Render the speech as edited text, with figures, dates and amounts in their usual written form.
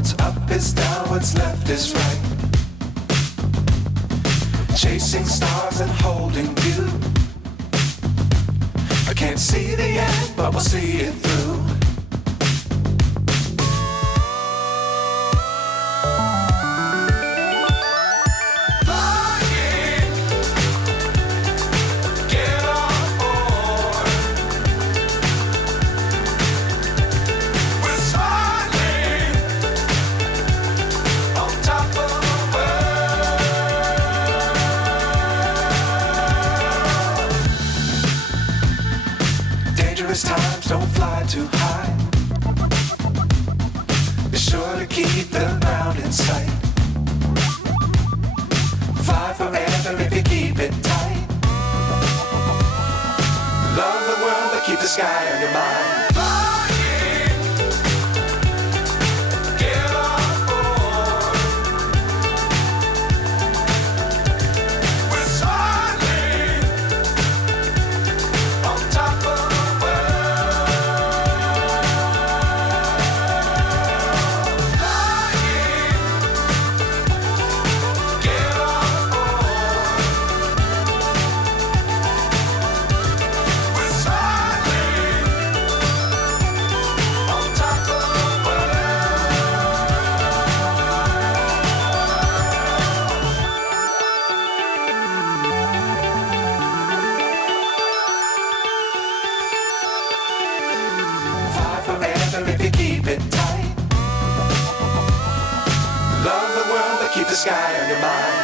What's up is down, what's left is right. Chasing stars and holding you. I can't see the end, but we'll see it through. Dangerous times, don't fly too high. Be sure to keep the ground in sight. Fly forever if you keep it tight. Love the world, but keep the sky on your mind. If you keep it tight. Love the world, but keep the sky on your mind.